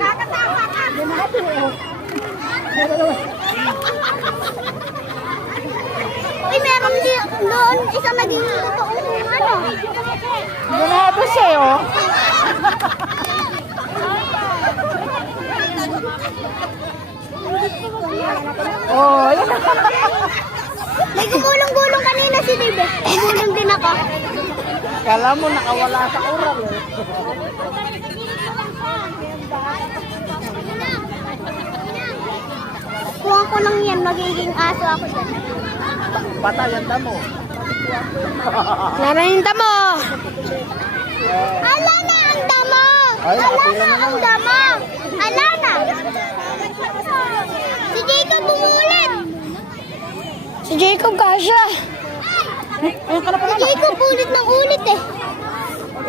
Nakakatawa ka. Uy, meron doon isang naging totoong ano. Bumato siya, oh. Oh, yun. May gumulong-gulong kanina si Dibe. Gumulong din ako. Kala mo nakawala sa oral, eh. Kuha ko lang yan, magiging aso ako dyan. Patayan mo. Naraninta mo! Ala na ang damo! Ay, Ala nakapila na na ang naman. damo! Ala na! Si Jacob bumulit! Si Jacob kasha! Si Jacob ulit ng ulit eh!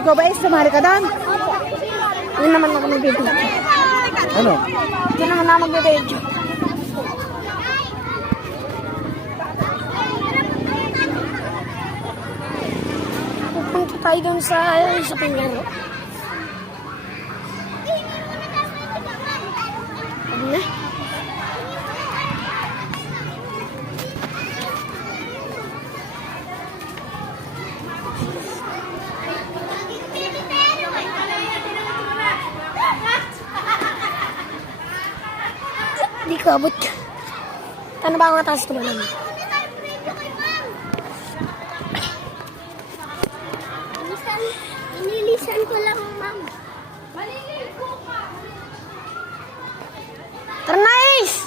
Ikaw ba, sumari ka doon? Hindi naman ako magbibidyo. Ano? Hindi naman ako magbibidyo. Pupunta tayo dun sa pinggaro. Ano na? Hindi ko abot. Paano ba ako mataas ito ba naman? Inilisan ko lang, ma'am. Maliligo ka. Tara na, Ace!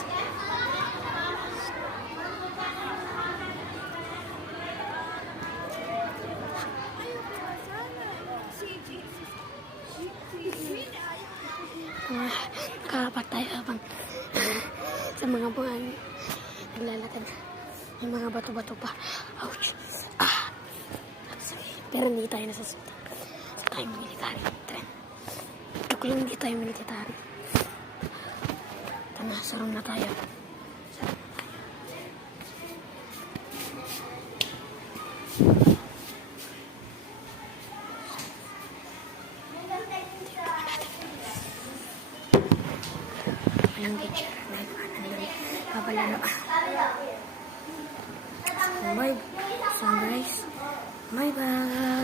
Nakarapat tayo habang sa mga buwan naglalakad. May mga bato-bato pa. Ouch! Ah! Pero hindi tayo nasusunod. Sa tayo military. Ito ko lang hindi tayo military. Ito na, sarong na tayo. Sarong na tayo. Walang picture. Papalalo. Bye. So guys, bye bye.